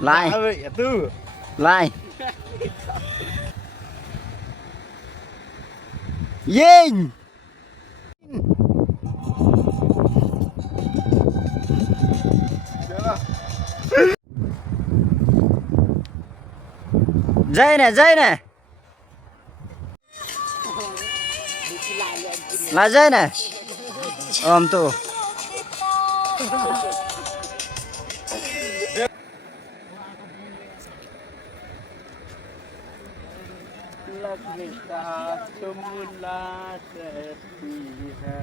Lại. Lại. Dinh. Dây nè, dây nè. Là dây nè. Ôm tụ.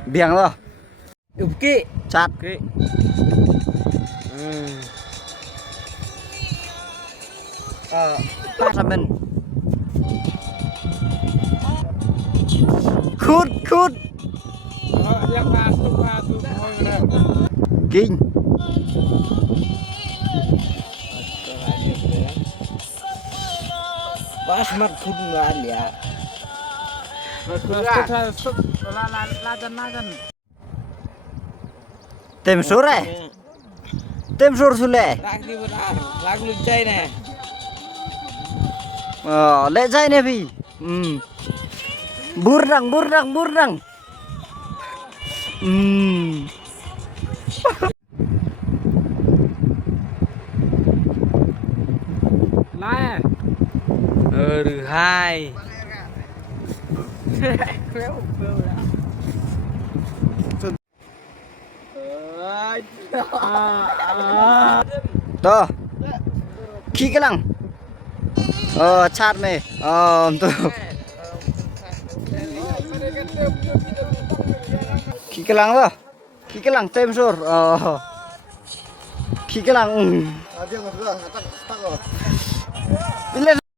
Biển rồi. Kỹ. Chặt. Kỹ. Phát là mình. Khút, khút. Kinh. Pas mat khun ngan ya. Tem số này. Tem số sule. Lag lu chay nè. Lệ dây nè vì. Burdang, burdang, burdang. Lại. Thứ hai. Đó. Khi cái lăng. Chát mày. Tôi. Khi cái lăng đó. Khi cái lăng tem số. Khi cái lăng.